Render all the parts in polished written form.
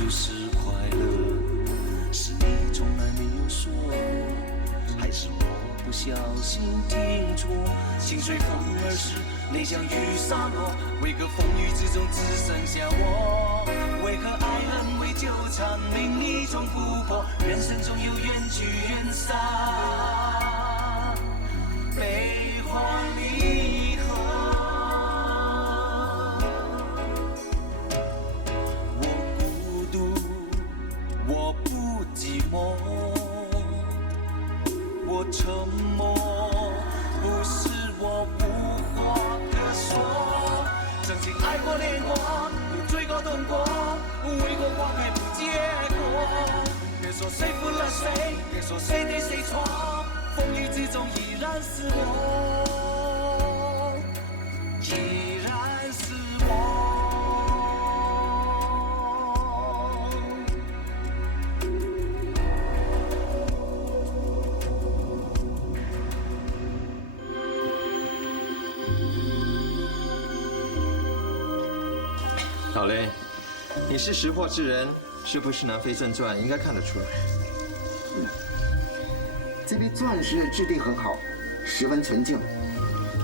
就是快乐，是你从来没有说过，还是我不小心听错？情随风而逝，你像雨洒落，为何风雨之中只剩下我？为何爱恨为纠缠，另一种琥珀？人生总有缘聚缘散，悲欢离合。我孤独，我不寂寞，我沉默，不是我无话可说。曾经爱过恋过，又追过痛过，为何花开不结果？别说谁负了谁，别说谁对谁错，风雨之中依然是我，依然是我。老雷，你是识货之人，是不是南非正传应该看得出来。这批钻石的质地很好，十分纯净，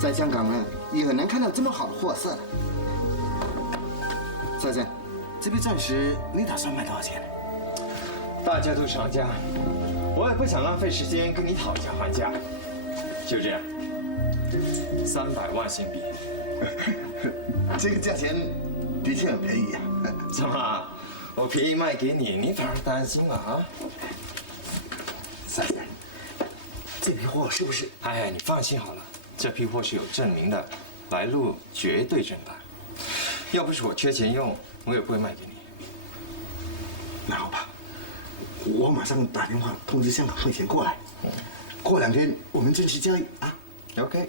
在香港呢也很难看到这么好的货色。少珍，这批钻石你打算卖多少钱？大家都商家，我也不想浪费时间跟你讨价还价，就这样，300万新币。这个价钱的确很便宜啊。怎么，我便宜卖给你，你反而担心了啊？少珍，这批货是不是？哎，你放心好了，这批货是有证明的，来路绝对正当。要不是我缺钱用，我也不会卖给你。那好吧，我马上打电话通知香港汇钱过来。过2天我们正式交易啊。OK。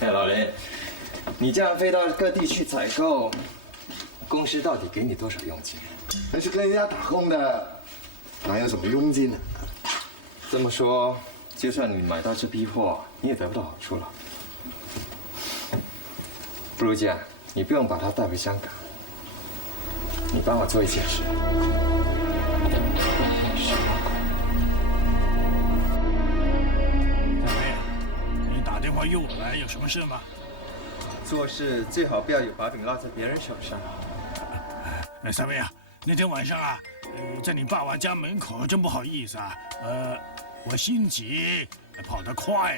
哎，老雷，你这样飞到各地去采购，公司到底给你多少佣金？还是跟人家打工的，哪有什么佣金呢？这么说，就算你买到这批货，你也得不到好处了。不如这样，你不用把它带回香港，你帮我做一件事。大妹，你打电话约我来，有什么事吗？做事最好不要有把柄落在别人手上。哎，三妹啊，那天晚上啊，在你爸爸家门口，真不好意思啊，我心急，跑得快，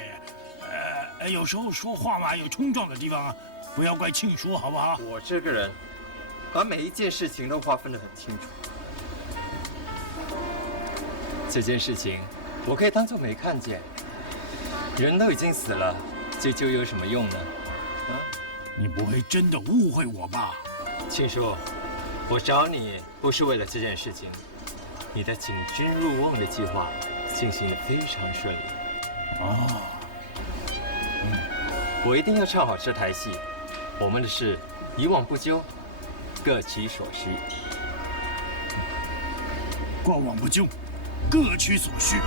有时候说话嘛有冲撞的地方啊，不要怪庆叔，好不好？我这个人，把每一件事情都划分得很清楚。这件事情，我可以当做没看见。人都已经死了，追究有什么用呢？啊？你不会真的误会我吧？庆叔，我找你不是为了这件事情。你的请君入瓮的计划进行得非常顺利。哦，我一定要唱好这台戏。我们的事以往不咎，各取所需。过往不究，各取所需。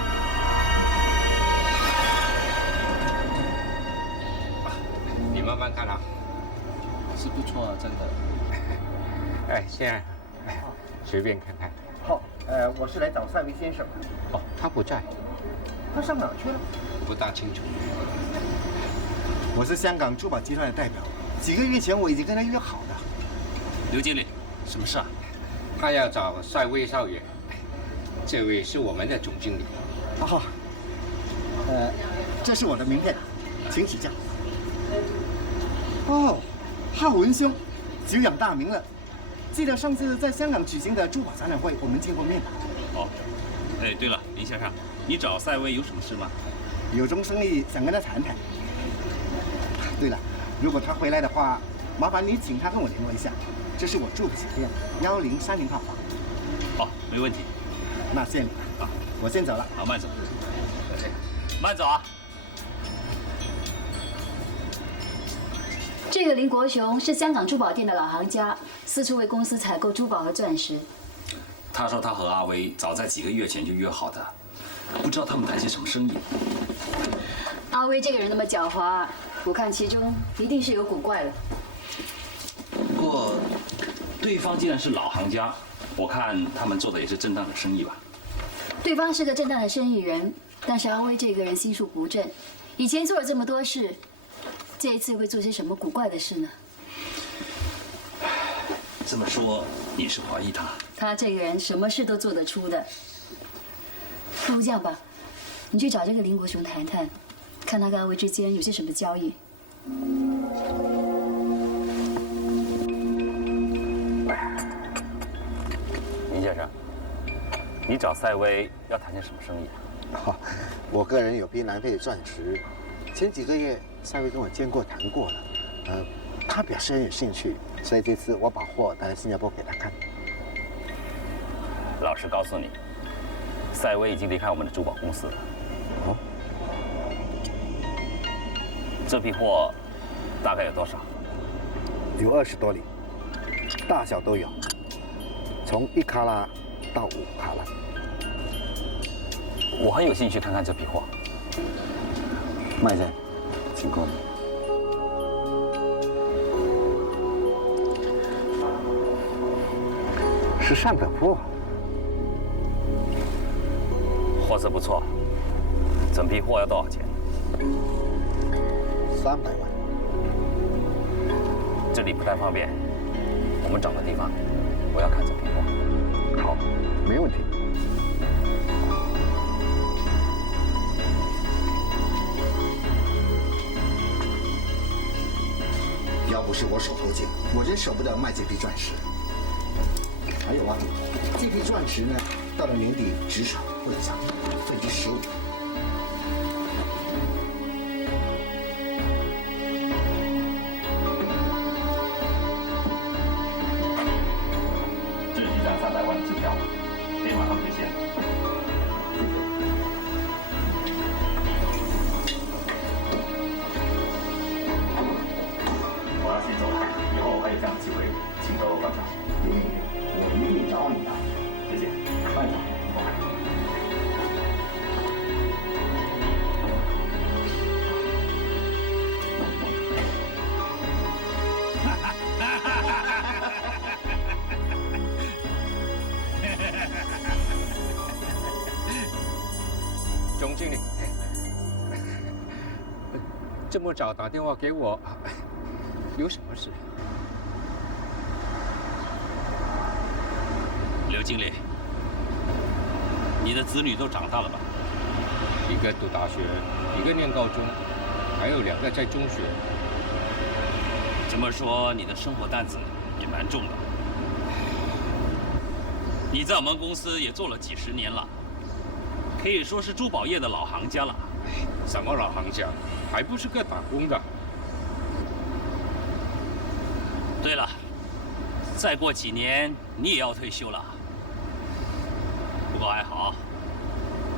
你慢慢看啊，是不错啊，真的。哎，先生，随便看看。好，我是来找赛维先生。哦，他不在，他上哪儿去了？不大清楚。我是香港珠宝集团的代表，几个月前我已经跟他约好了。刘经理，什么事啊？他要找赛威少爷，这位是我们的总经理。哦，这是我的名片，请指教。哦，浩文兄，久仰大名了。记得上次在香港举行的珠宝展览会，我们见过面吧？哦，哎，对了，林先生，你找赛威有什么事吗？有宗生意想跟他谈谈。对了，如果他回来的话，麻烦你请他跟我联络一下。这是我住的酒店1030号房。哦，没问题。那谢谢你啊，我先走了。好，慢走。慢走啊！这个林国雄是香港珠宝店的老行家，四处为公司采购珠宝和钻石。他说他和阿威早在几个月前就约好的，不知道他们谈些什么生意。阿威这个人那么狡猾，我看其中一定是有古怪了。不过对方既然是老行家，我看他们做的也是正当的生意吧。对方是个正当的生意人，但是阿威这个人心术不正，以前做了这么多事，这一次会做些什么古怪的事呢？这么说，你是怀疑他？他这个人什么事都做得出的。不如这样吧，你去找这个林国雄谈谈，看他跟阿威之间有些什么交易。林先生，你找赛威要谈些什么生意啊？我个人有批南非的钻石，前几个月赛威跟我见过谈过了，他表示很有兴趣，所以这次我把货带来新加坡给他看。老实告诉你，赛威已经离开我们的珠宝公司了。哦，这批货大概有多少？有20多厘，大小都有，从1卡拉到5卡拉。我很有兴趣看看这批货。麦先，请过。是上等货，货色不错，整批货要多少钱300万。这里不太方便，我们找个地方，我要看这批货。好，没问题。要不是我手头紧，我真舍不得卖这批钻石。还有啊，这批钻石呢，到了年底至少会涨15%。这是一张300万的支票，可以马上兑现。我要先走了，以后还有这样的机会，请多多关照。我一定找你的。谢谢，班长。总经理，这么早打电话给我，有什么事？刘经理，你的子女都长大了吧？一个读大学，一个念高中，还有2个在中学。这么说，你的生活担子也蛮重的。你在我们公司也做了几10年了，可以说是珠宝业的老行家了。什么老行家，还不是个打工的。对了，再过几年你也要退休了。不过还好，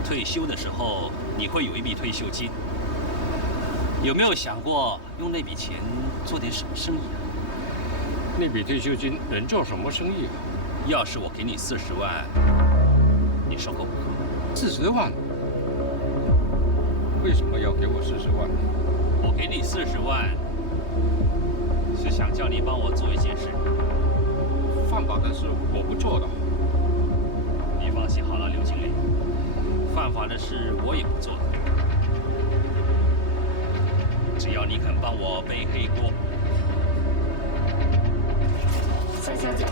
退休的时候你会有一笔退休金。有没有想过用那笔钱做点什么生意啊？那笔退休金能做什么生意啊？要是我给你40万，你收购不购？40万？为什么要给我40万？我给你40万，是想叫你帮我做一件事。犯法的事我不做的。你放心好了，刘经理，犯法的事我也不做。只要你肯帮我背黑锅。夏小姐，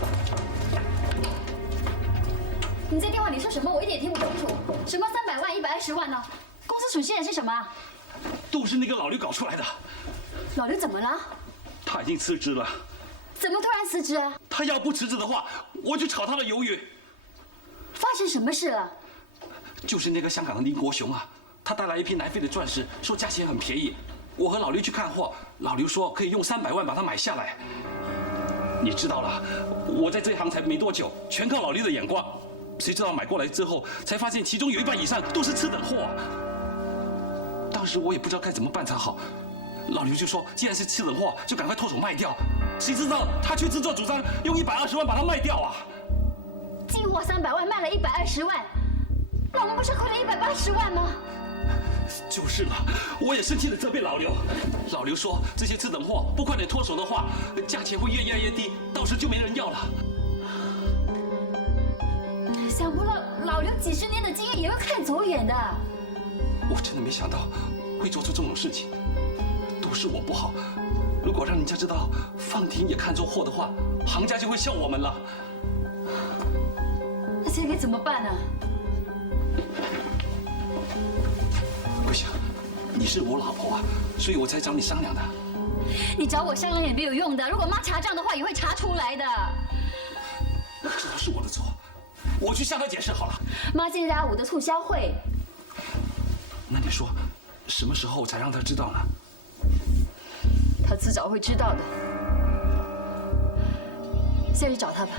你在电话里说什么？我一点也听不清楚。什么300万、120万呢？公司属下人是什么？都是那个老刘搞出来的。老刘怎么了？他已经辞职了。怎么突然辞职啊？他要不辞职的话，我就炒他的鱿鱼。发生什么事了？就是那个香港的林国雄啊，他带来一批南非的钻石，说价钱很便宜。我和老刘去看货，老刘说可以用300万把它买下来。你知道了，我在这行才没多久，全靠老刘的眼光。谁知道买过来之后，才发现其中有1半以上都是次等货。当时我也不知道该怎么办才好。老刘就说，既然是次等货，就赶快脱手卖掉。谁知道他却自作主张用120万把它卖掉啊！进货300万，卖了120万，那我们不是亏了180万吗？就是了，我也生气的责备老刘。老刘说，这些次等货不快点脱手的话，价钱会越压越低，到时就没人要了。想不到老刘几十年的经验也会看走眼的。我真的没想到会做出这种事情，都是我不好。如果让人家知道放婷也看错货的话，行家就会笑我们了。那现在该怎么办呢？不行，你是我老婆啊，所以我才找你商量的。你找我商量也没有用的，如果妈查账的话，也会查出来的。这都是我的错，我去向她解释好了。妈现在在5的促销会，那你说，什么时候才让她知道呢？她迟早会知道的。现在去找她吧。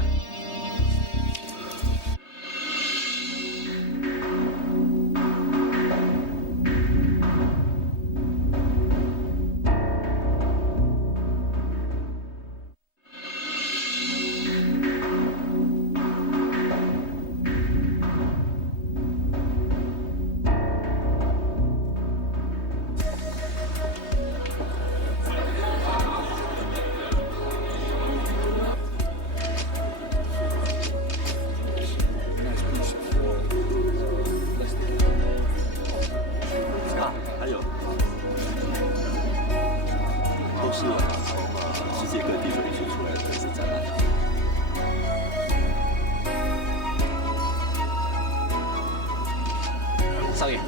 少爷，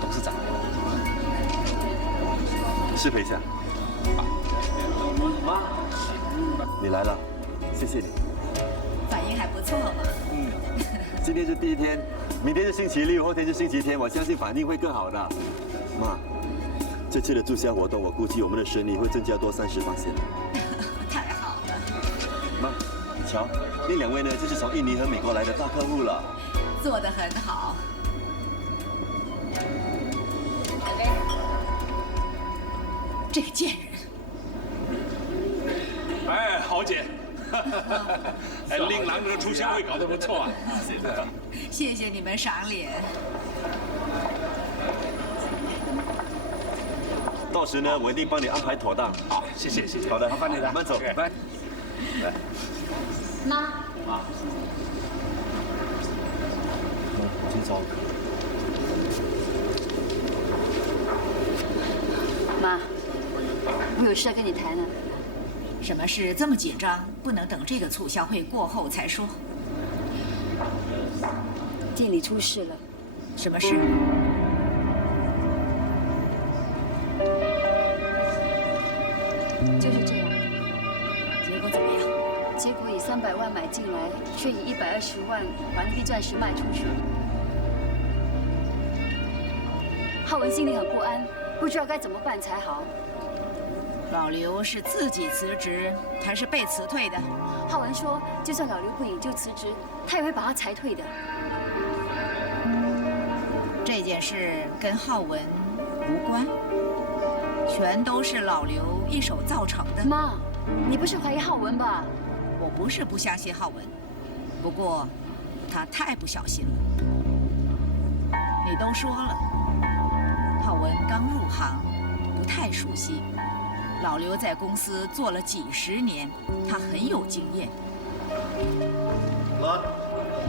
董事长，是陪下。妈，你来了，谢谢你。反应还不错嘛。今天是第一天，明天是星期六，后天是星期天，我相信反应会更好的。妈，这次的促销活动，我估计我们的生意会增加多30%。太好了。妈，瞧，那2位呢，就是从印尼和美国来的大客户了。做得很好。这个贱人！哎，豪姐，哎，令郎的促销会搞得不错啊。谢谢你们赏脸。到时呢，我一定帮你安排妥当。好，谢谢谢谢。好的，麻烦你了，慢走，来。妈，今早。妈，我有事要跟你谈呢。什么事这么紧张？不能等这个促销会过后才说。店里出事了。什么事？就是这样。结果怎么样？结果以300万买进来，却以120万把那批钻石卖出去。浩文心里很不安，不知道该怎么办才好。老刘是自己辞职，还是被辞退的？浩文说，就算老刘不引咎辞职，他也会把他裁退的。这件事跟浩文无关，全都是老刘一手造成的。妈，你不是怀疑浩文吧？我不是不相信浩文，不过他太不小心了。你都说了，浩文刚入行，不太熟悉。老刘在公司做了几10年，他很有经验。妈，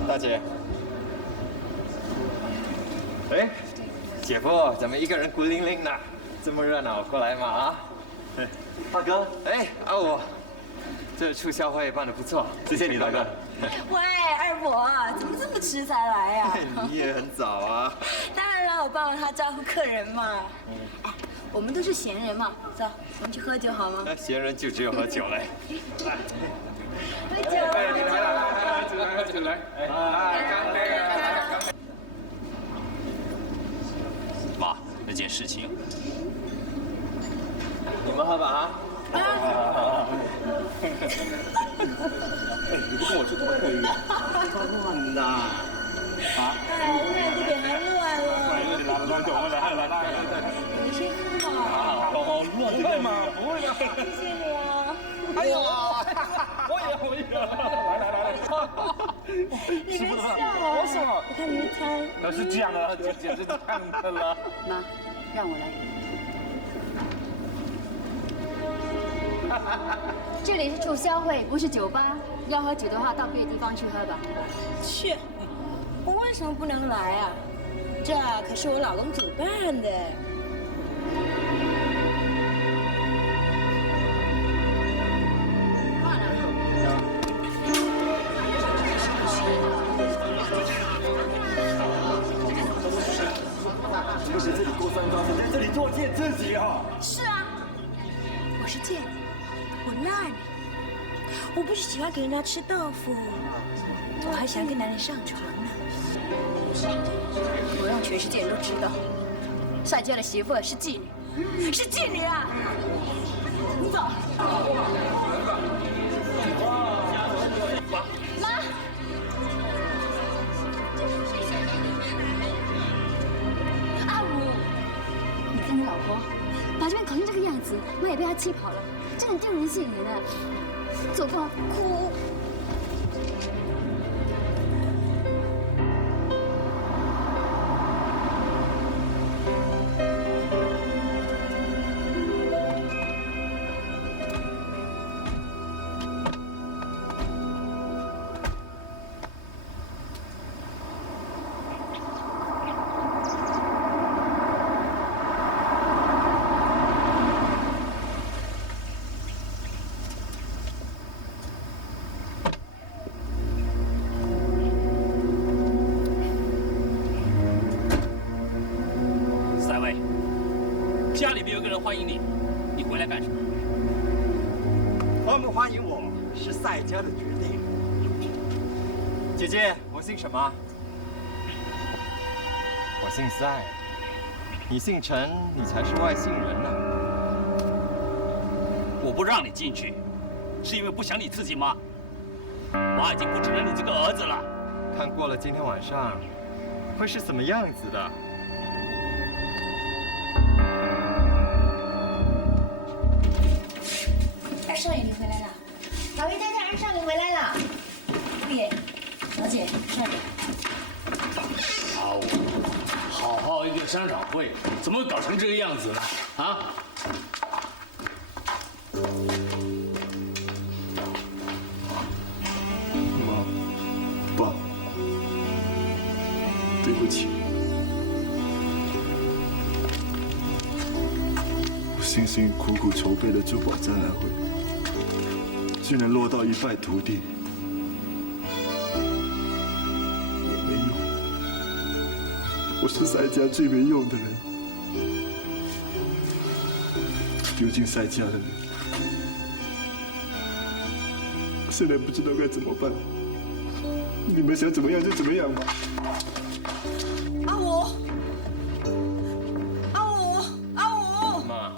大姐。哎，姐夫怎么一个人孤零零的？这么热闹，过来嘛啊！大哥，哎，阿武，这促销会办得不错，谢谢你，大哥。喂，二伯，怎么这么迟才来呀？你也很早啊。当然了，我帮他招呼客人嘛。哎，我们都是闲人嘛，走，我们去喝酒好吗？闲人就只有喝酒嘞。喝酒。来，妈，那件事情，你们喝吧啊。你不跟我说怎么可以？乱的。啊？哎，那这边还乱了。你先喝嘛。不会嘛，不会嘛。谢谢你啊。哎呦，我也，你别笑啊！我说，你看你的餐。那是这样啊，简直这样的了。妈，让我来。这里是促销会，不是酒吧。要喝酒的话，到别的地方去喝吧。去，我为什么不能来啊？这可是我老公主办的。不是这里过三招，你在这里作贱自己啊！是啊，我是贱，我赖你。我不是喜欢给人家吃豆腐，我还喜欢跟男人上床呢。我让全世界人都知道，赛家的媳妇是妓女，是妓女啊！你走。妈。阿武，你跟你老婆把这边搞成这个样子，妈也被他气跑了，真的丢人现眼呢。走吧，哭。家里面有个人欢迎你，你回来干什么？欢不欢迎我是赛家的决定。姐姐，我姓什么？我姓赛。你姓陈，你才是外姓人呢。我不让你进去，是因为不想你自己吗？妈已经不承认你这个儿子了。看过了今天晚上会是什么样子的。少爷，你回来了。老爷太太，二少爷回来了。姑爷，小姐，少爷。好好一个商场会，怎么搞成这个样子了？啊！妈，爸，对不起，我辛辛苦苦筹备的珠宝展览会，居然落到一败涂地。我没用，我是赛家最没用的人，丢进赛家的人，现在不知道该怎么办。你们想怎么样就怎么样吧。阿武，阿武，阿武！妈，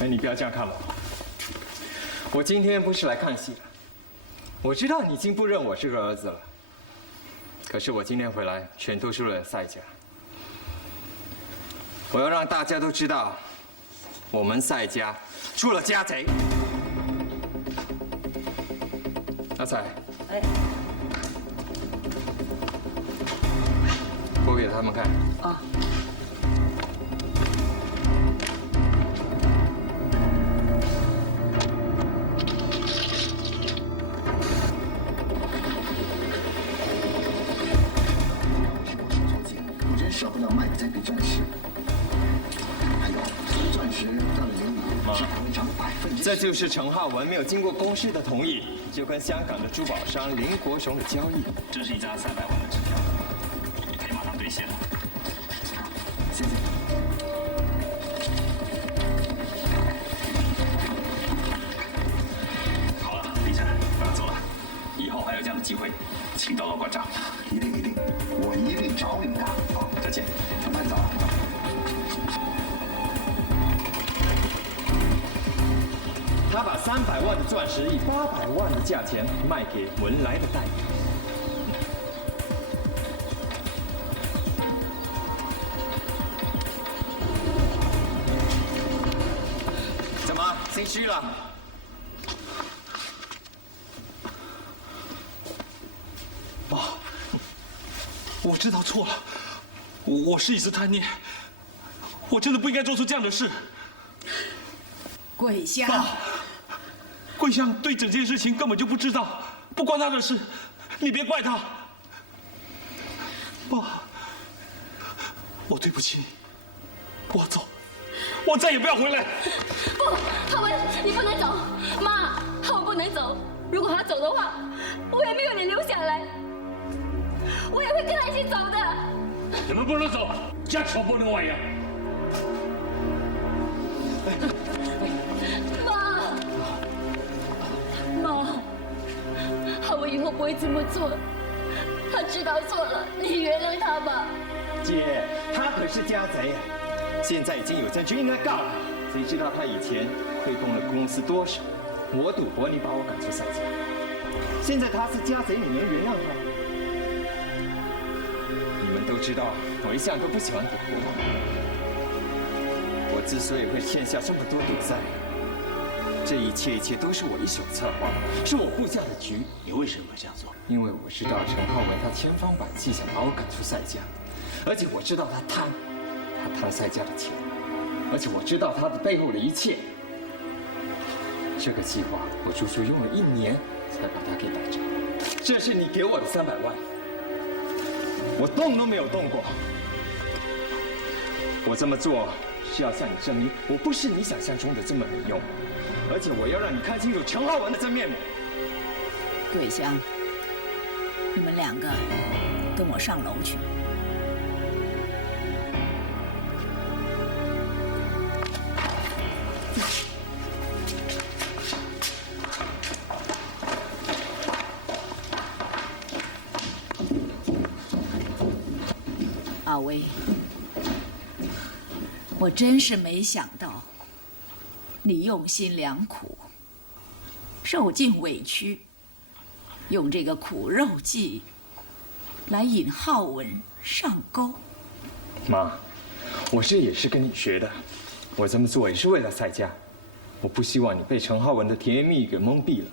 哎，你不要这样看我。我今天不是来看戏的。我知道你已经不认我是个儿子了，可是我今天回来全都是为了赛家。我要让大家都知道，我们赛家出了家贼。阿彩，哎，播给他们看。啊。舍不得卖这笔钻石，还有这个钻石到了年底是赔偿100%。这就是陈浩文没有经过公司的同意，就跟香港的珠宝商林国雄的交易。这是一张300万的支票，可以马上兑现了。谢谢。好了，李晨，我要走了。以后还有这样的机会，请多多关照。一定一定，我一定找你的。好，再见。慢走。他把300万的钻石以800万的价钱卖给文莱的代理。怎么心虚了？妈，我知道错了，我是一时贪念，我真的不应该做出这样的事。桂香，爸，桂香对整件事情根本就不知道，不关她的事，你别怪她。爸，我对不起你，我走，我再也不要回来。不，浩文，你不能走，妈，浩文不能走。如果他走的话，我也没有你留下来，我也会跟他一起走的。你们不能走，家丑不能外扬。妈，浩文以后不会这么做，他知道错了，你原谅他吧。姐，他可是家贼，现在已经有证据，应该告他。谁知道他以前亏空了公司多少？我赌博你把我赶出赛家，现在他是家贼，你能原谅他吗？你们都知道，我一向都不喜欢赌博。我之所以会欠下这么多赌债，这一切都是我一手策划，是我布下的局。你为什么这样做？因为我知道陈浩文他千方百计想把我赶出赛家，而且我知道他贪赛家的钱，而且我知道他的背后的一切。这个计划我足足用了1年才把他给打着。这是你给我的300万，我动都没有动过。我这么做是要向你证明，我不是你想象中的这么没用，而且我要让你看清楚陈浩文的真面目。桂香，你们2个跟我上楼去。阿威，我真是没想到，你用心良苦，受尽委屈，用这个苦肉计来引浩文上钩。妈，我这也是跟你学的，我这么做也是为了赛家，我不希望你被陈浩文的甜言蜜语给蒙蔽了。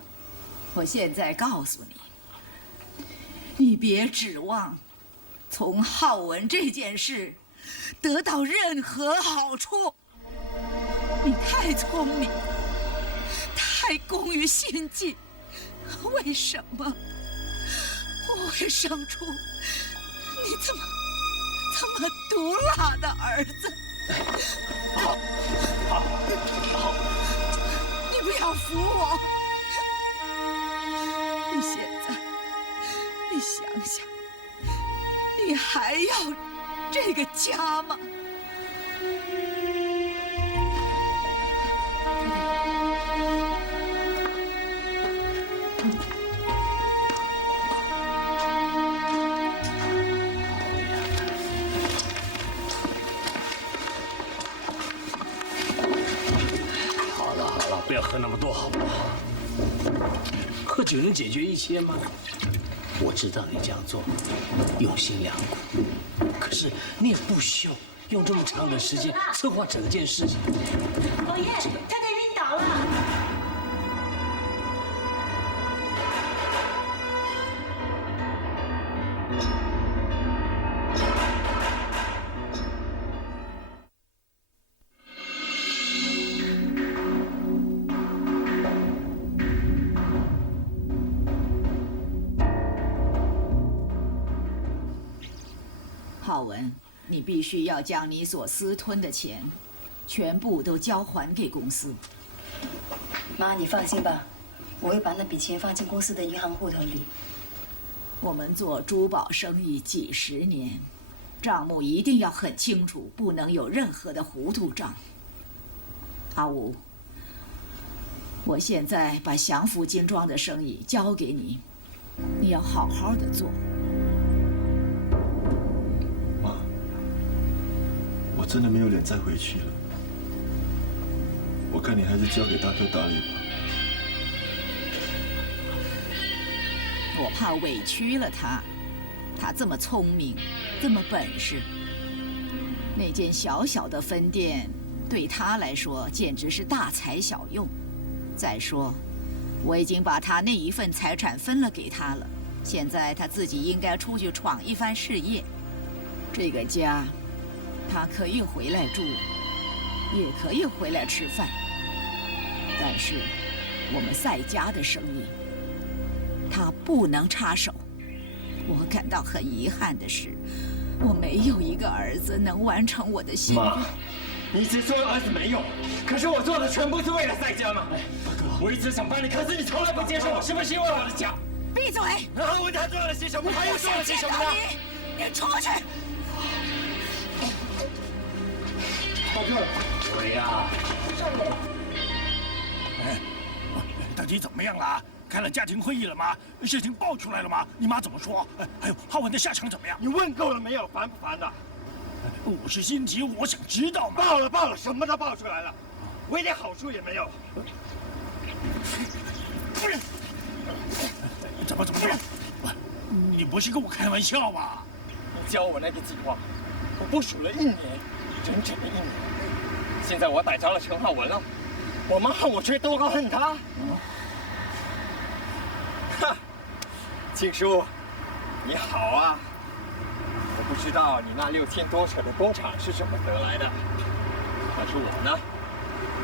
我现在告诉你，你别指望从浩文这件事得到任何好处。你太聪明，太工于心计，为什么我会生出你这么毒辣的儿子？好，你不要扶我。你现在，你想想，你还要这个家吗？好了，不要喝那么多，好不好？喝酒能解决一切吗？我知道你这样做用心良苦，可是你也不需要用这么长的时间策划整件事情。老爷，太太晕倒了。浩文，你必须要将你所私吞的钱，全部都交还给公司。妈，你放心吧，我会把那笔钱放进公司的银行户头里。我们做珠宝生意几10年，账目一定要很清楚，不能有任何的糊涂账。阿武，我现在把祥福金庄的生意交给你，你要好好的做。我真的没有脸再回去了，我看你还是交给大哥打理吧。我怕委屈了他，他这么聪明，这么本事，那间小小的分店对他来说简直是大材小用。再说，我已经把他那一份财产分了给他了，现在他自己应该出去闯一番事业。这个家，他可以回来住，也可以回来吃饭。但是我们赛家的生意，他不能插手。我感到很遗憾的是，我没有一个儿子能完成我的心愿。妈，你只说儿子没用，可是我做的全部是为了赛家嘛。我一直想帮你，可是你从来不接受我，是不是因为我的家？闭嘴！然后问他做了些什么，他又做了些什么呢？你出去！大哥，我呀，少爷，哎，到底怎么样了？开了家庭会议了吗？事情爆出来了吗？你妈怎么说？还有浩文的下场怎么样？你问够了没有？烦不烦的？我是心急，我想知道嘛。爆了，什么都爆出来了，我一点好处也没有。怎么样？你不是跟我开玩笑吧？你教我那个计划，我部署了1年，整整的1年。现在我逮着了陈浩文了，我妈恨我却多高恨他。哈，庆叔，你好啊！我不知道你那6000多尺的工厂是怎么得来的，但是我呢，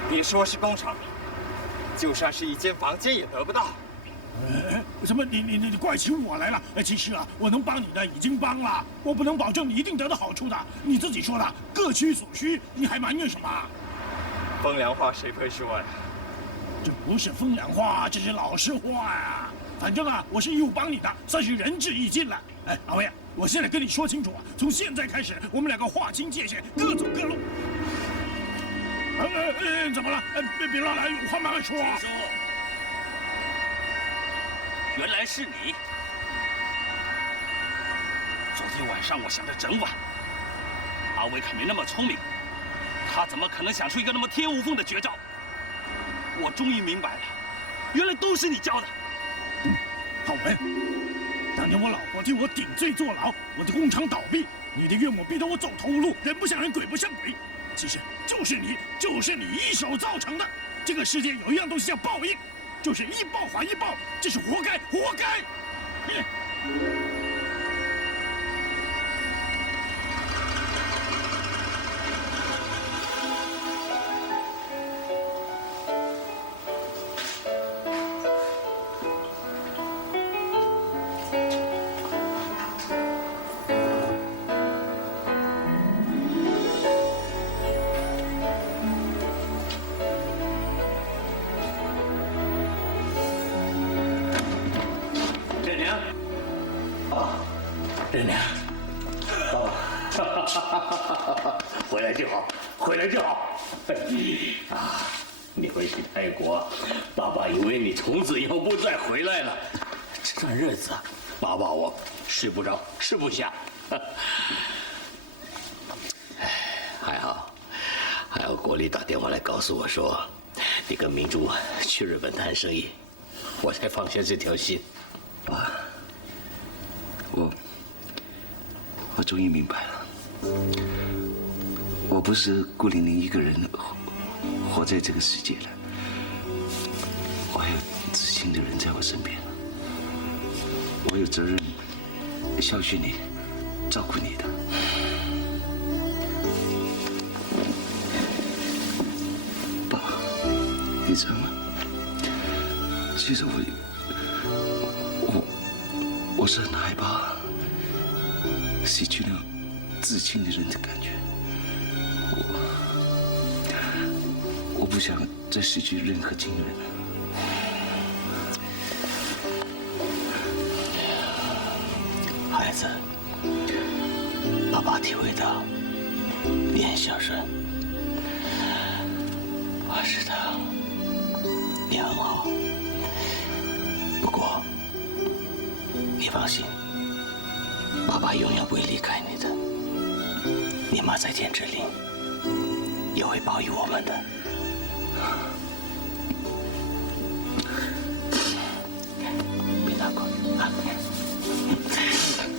别说是工厂，就算是一间房间也得不到。怎么你怪起我来了？其实啊，我能帮你的已经帮了，我不能保证你一定得到好处的。你自己说的，各取所需，你还埋怨什么？风凉话谁会说呀？这不是风凉话，这是老实话呀。反正啊，我是义务帮你的，算是仁至义尽了。哎，老魏，我现在跟你说清楚啊，从现在开始，我们2个划清界限，各走各路。怎么了？别乱来，有话慢慢说。庆叔，原来是你。昨天晚上我想了整晚，阿伟可没那么聪明，他怎么可能想出一个那么天无缝的绝招？我终于明白了，原来都是你教的。浩文，当年我老婆替我顶罪坐牢，我的工厂倒闭，你的岳母逼得我走投无路，人不像人，鬼不像鬼。其实就是你一手造成的。这个世界有一样东西叫报应，就是一报还一报，这是活该，活该。任娘，爸爸，回来就好，回来就好。啊，你回去泰国，爸爸以为你从此以后不再回来了。这段日子，爸爸我睡不着，吃不下。还好国立打电话来告诉我说，你跟明珠去日本谈生意，我才放下这条心。爸，我终于明白了，我不是孤零零一个人活在这个世界了，我还有知心的人在我身边，我有责任孝顺你，照顾你的。爸，你知道吗？其实我是很害怕失去了至亲的人的感觉，我不想再失去任何亲人了。孩子，爸爸体会到你很孝顺，是的，你很好。不过你放心，爸爸永远不会离开你的。你妈在天之灵也会保佑我们的。别难过啊！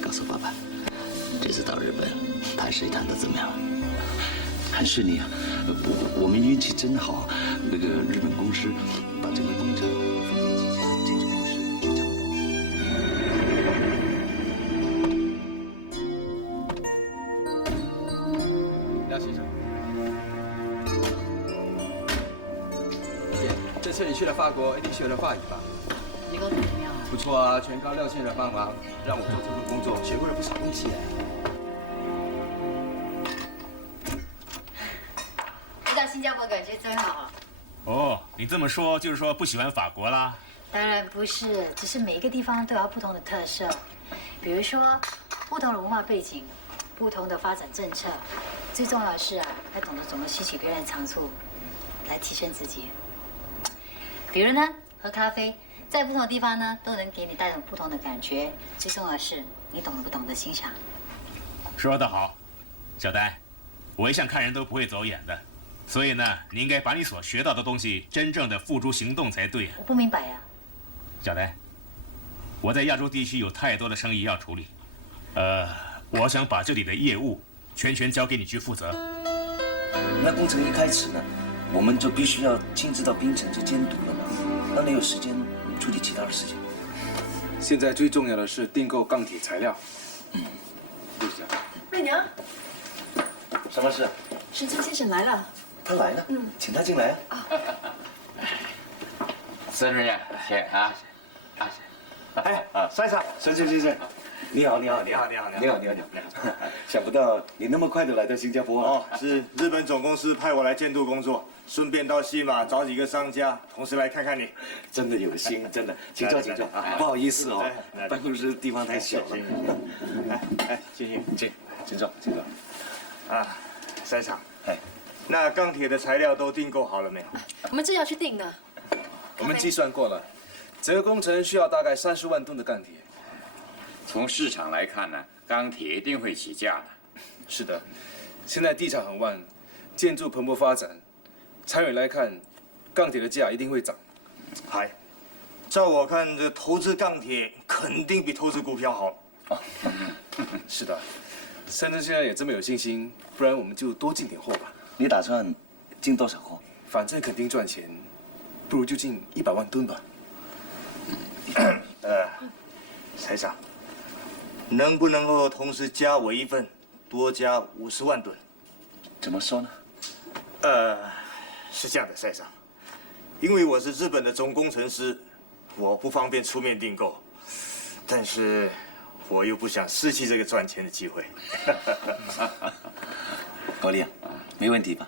告诉爸爸，这次到日本谈生意谈得怎么样了？很顺利啊！我们运气真好，那个日本公司把整个工程分给几家建筑公司去承包。廖先生，姐，这次你去了法国，一定学了法语吧？你工作怎么样啊？不错啊，全靠廖先生帮忙，让我做这份工作，学会了不少东西。回到新加坡感觉真好。哦，你这么说就是说不喜欢法国啦？当然不是，只是每一个地方都有不同的特色，比如说不同的文化背景、不同的发展政策。最重要的是啊，要懂得怎么吸取别人的长处，来提升自己。比如呢，喝咖啡，在不同的地方呢，都能给你带来不同的感觉。最重要的是，你懂不懂得欣赏。说得好，小呆，我一向看人都不会走眼的，所以呢，你应该把你所学到的东西真正的付诸行动才对啊。我不明白呀。小呆，我在亚洲地区有太多的生意要处理，我想把这里的业务全交给你去负责。那工程一开始呢，我们就必须要亲自到槟城去监督了嘛，哪里有时间处理其他的事情？现在最重要的是订购钢铁材料。就是这样。媚娘，什么事？沈清先生来了。他来了，请他进来啊。孙主任，请啊。哎，帅上，沈先生，你好。想不到你那么快就来到新加坡哦，是日本总公司派我来监督工作，顺便到西马找几个商家，同时来看看你。真的有心，真的，请坐。不好意思哦，办公室地方太小了。谢谢。请坐。啊，山上，那钢铁的材料都订购好了没有？我们正要去订呢。我们计算过了，整个工程需要大概30万吨的钢铁。从市场来看呢，钢铁一定会起价的。是的，现在地产很旺，建筑蓬勃发展，长远来看，钢铁的价一定会涨。照我看，这投资钢铁肯定比投资股票好。是的，山珍现在也这么有信心，不然我们就多进点货吧。你打算进多少货？反正肯定赚钱，不如就进100万吨吧。财长，能不能够同时加我一份，多加50万吨？怎么说呢？是这样的，财长，因为我是日本的总工程师，我不方便出面订购，但是我又不想失去这个赚钱的机会。高丽啊，没问题吧？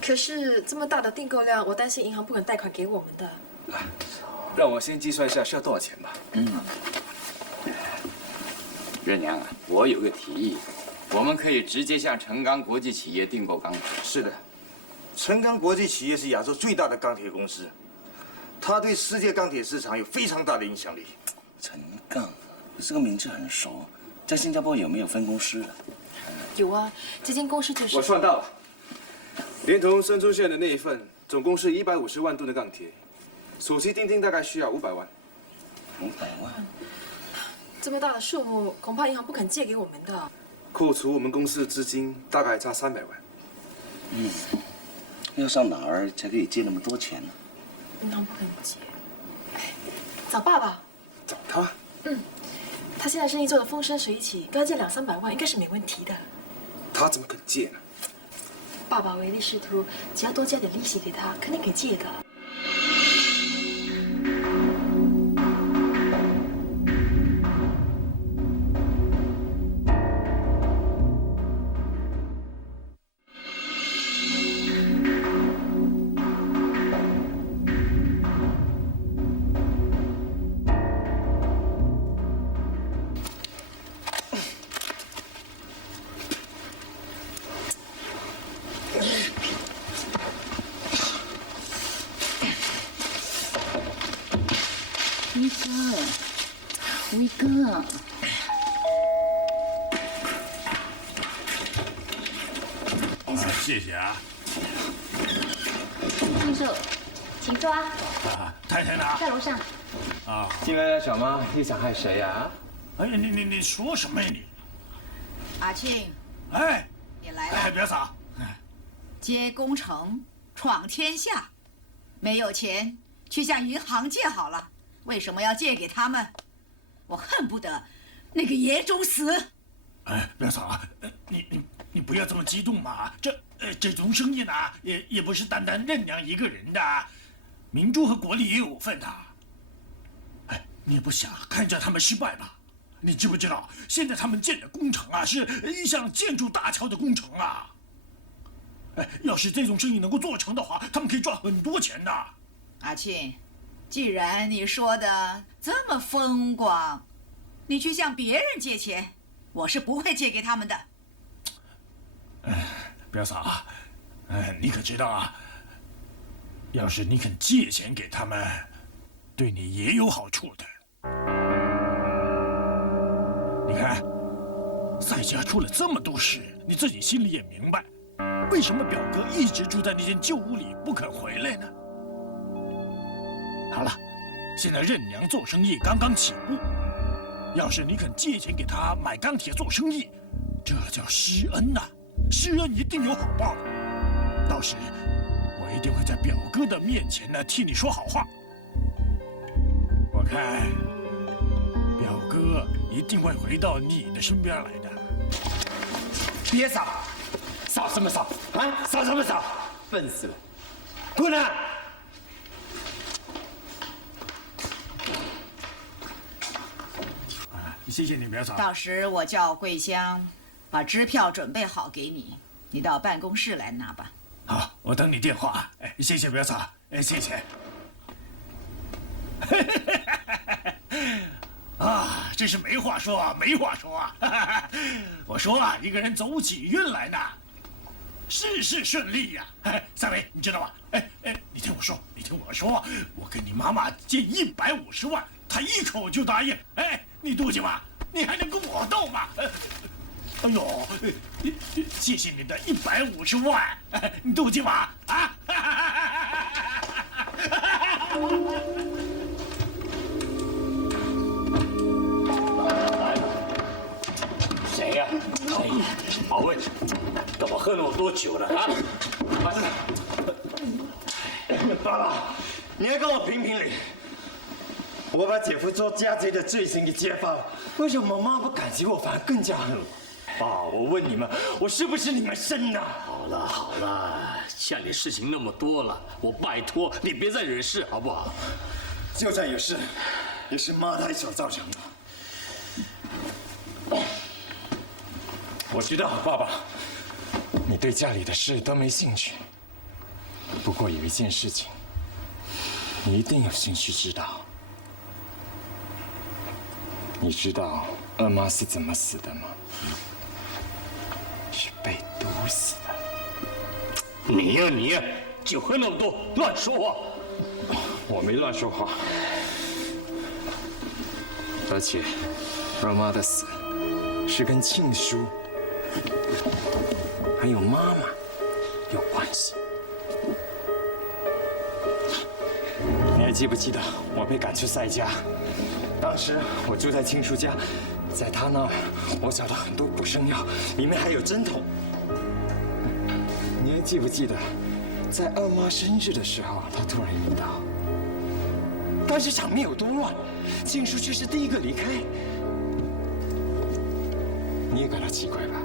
可是这么大的订购量，我担心银行不肯贷款给我们的。让我先计算一下需要多少钱吧。任娘啊，我有个提议，我们可以直接向成钢国际企业订购钢铁。是的，成钢国际企业是亚洲最大的钢铁公司，它对世界钢铁市场有非常大的影响力。成钢，这个名字很熟，在新加坡有没有分公司啊？有啊，这间公司就是。我算到了，连同深出县的那一份，总共是150万吨的钢铁，首期订大概需要500万。500万？这么大的数目，恐怕银行不肯借给我们的。扣除我们公司的资金，大概差300万。要上哪儿才可以借那么多钱呢？银行不肯借。找爸爸。找他？他现在生意做得风生水起，跟他借200-300万应该是没问题的。他怎么肯借呢？爸爸唯利是图，只要多加点利息给他，肯定可以借的。威哥，谢谢啊。秘书，请坐啊。太太呢？在楼上。啊，进来的小妈，你想害谁呀？哎呀，你说什么呀你？阿庆，哎，你来了。哎，别吵。接工程，闯天下，没有钱去向银行借好了，为什么要借给他们？我恨不得那个野种死！哎，表嫂，你不要这么激动嘛！这种生意呢，也不是单单任娘一个人的，明珠和国力也有份的。哎，你也不想看着他们失败吧？你知不知道，现在他们建的工程啊，是一项建筑大桥的工程啊！哎，要是这种生意能够做成的话，他们可以赚很多钱的。阿庆，既然你说的这么风光，你去向别人借钱，我是不会借给他们的。表嫂，你可知道啊？要是你肯借钱给他们，对你也有好处的。你看，赛家出了这么多事，你自己心里也明白，为什么表哥一直住在那间旧屋里不肯回来呢？好了，现在任娘做生意刚刚起步，要是你肯借钱给他买钢铁做生意，这叫施恩呐！施恩一定有好报的。到时我一定会在表哥的面前呢替你说好话。我看表哥一定会回到你的身边来的。别扫，扫什么扫啊？扫什么扫？笨死了！滚啊！谢谢你，表嫂。到时我叫桂香把支票准备好给你，你到办公室来拿吧。好，我等你电话。哎，谢谢表嫂，哎，谢谢。啊，真是没话说啊，没话说啊！我说啊，一个人走起运来呢，事事顺利呀。三位，你知道吗？你听我说，我跟你妈妈借150万，她一口就答应。哎，你妒忌吗？你还能跟我斗吗？哎呦，谢谢你的150万，你妒忌吗？啊！谁呀？宝贝，干嘛喝那么多酒呢？啊！爸爸，你还跟我评评理？我把姐夫做家贼的罪行给揭发了，为什么妈妈不感激我，反而更加恨我？爸，我问你们，我是不是你们生的？好了，家里事情那么多了，我拜托你别再惹事，好不好？就算有事，也是妈她一手造成的。我知道，爸爸，你对家里的事都没兴趣。不过有一件事情，你一定有兴趣知道。你知道二妈是怎么死的吗？是被毒死的。你呀，酒喝那么多，乱说话。我没乱说话。而且，二妈的死是跟庆叔还有妈妈有关系。你还记不记得我被赶出赛家？当时我住在庆叔家，在他那儿我找到很多补生药，里面还有针筒。你还记不记得，在二妈生日的时候，她突然晕倒。当时场面有多乱，庆叔却是第一个离开。你也感到奇怪吧？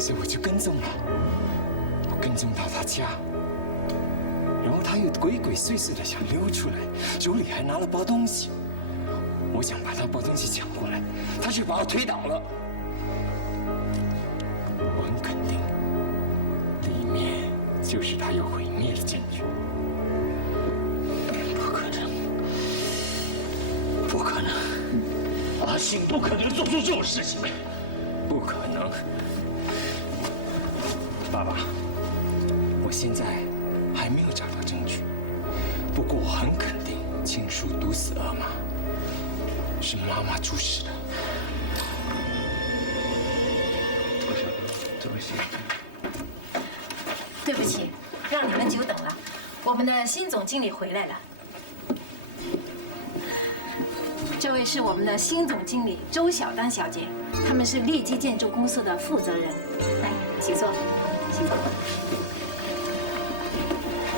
所以我就跟踪了，我跟踪到他家，然后他又鬼鬼祟祟的想溜出来，手里还拿了包东西。我想把他包东西抢过来，他却把我推倒了。我很肯定，里面就是他要毁灭的证据。不可能，阿信不可能做出这种事情。不可能，爸爸，我现在还没有找到证据，不过我很肯定，庆叔毒死二妈是妈妈主使的。对不起，让你们久等了。我们的新总经理回来了。这位是我们的新总经理周小丹小姐，他们是利基建筑公司的负责人。来，请坐，请坐。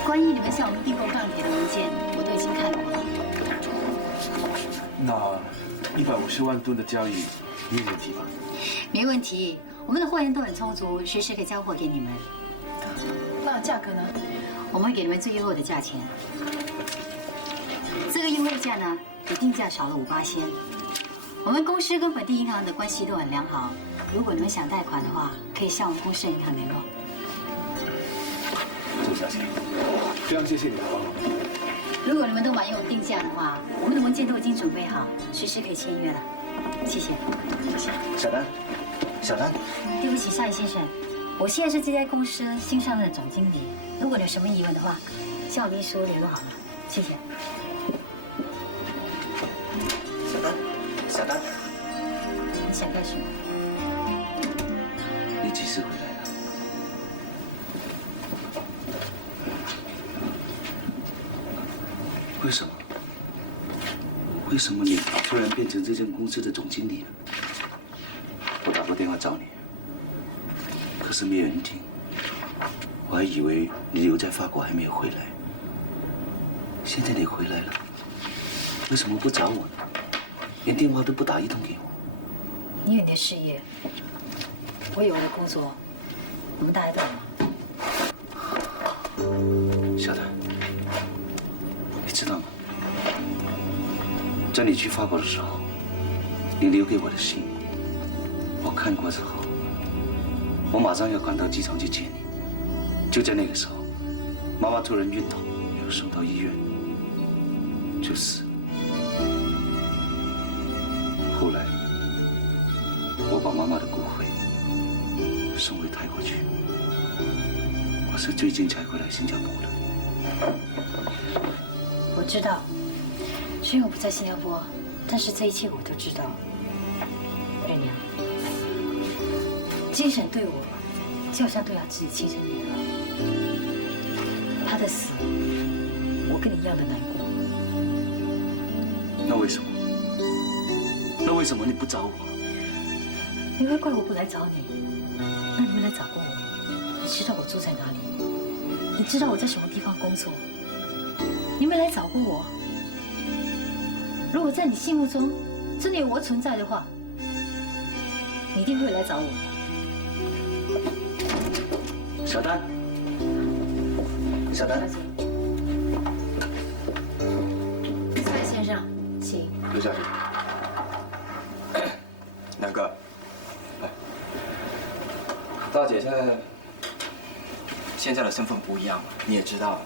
关于你们向我们订购钢铁的文件，我都已经看过了。那150万吨的交易，你有问题吗？没问题，我们的货源都很充足，随时可以交货给你们。那价格呢？我们会给你们最优惠的价钱。这个优惠价呢，比定价少了5%。我们公司跟本地银行的关系都很良好，如果你们想贷款的话，可以向我们公司的银行联络。周小姐，非常谢谢你的帮忙。如果你们都满意我们定价的话，我们的文件都已经准备好，随时可以签约了。谢谢。谢谢。小丹，小丹，对不起，沙野先生，我现在是这家公司新上任的总经理。如果你有什么疑问的话，向我秘书联络好了。谢谢。小丹，小丹，你想干什么？你几时回来了？为什么？为什么你突然变成这间公司的总经理了？我打过电话找你，可是没有人听。我还以为你留在法国还没有回来。现在你回来了，为什么不找我呢？连电话都不打一通给我。你有你的事业，我有我的工作，我们大家都很忙。小丹，你知道吗？在你去法国的时候，你留给我的信，我看过之后，我马上要赶到机场去接你。就在那个时候，妈妈突然晕倒，没有送到医院，就死了。后来，我把妈妈的骨灰送回泰国去。我是最近才回来新加坡的。我知道，虽然我不在新加坡，但是这一切我都知道。二娘，精神对我就好像对他自己亲生女儿。他的死，我跟你一样的难过。那为什么？那为什么你不找我？你会怪我不来找你？那你们来找过我？你知道我住在哪里？你知道我在什么地方工作？你们来找过我？如果在你心目中真的有我存在的话，你一定会来找我。小丹，小丹，蔡先生，请。刘小姐，南哥，来，大姐现在的身份不一样了，你也知道。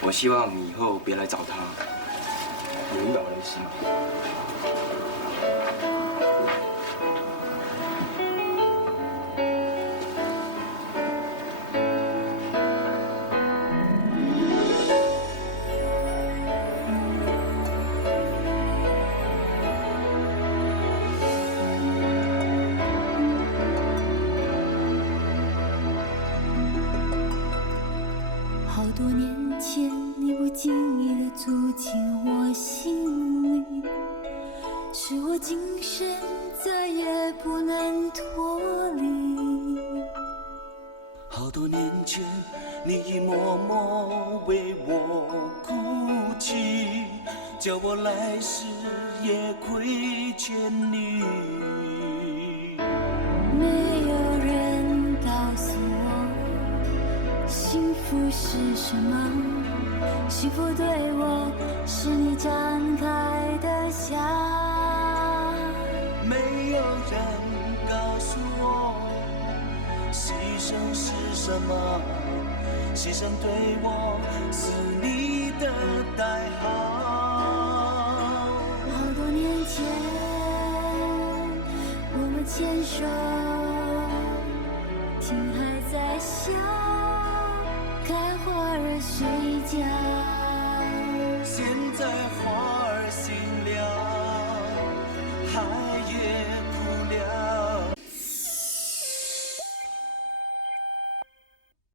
我希望你以后别来找她，有了为心。好多年前，你不经意地住进我心里，使我今生再也不能脱离。好多年前，你已默默为我哭泣，叫我来世也亏欠你。没有人告诉我幸福是什么，幸福对我是你展开的笑。没有人告诉我牺牲是什么，牺牲对我是你的代号。好多年前，我们牵手，听海在笑，看花儿睡觉。现在花儿醒了，海也哭了。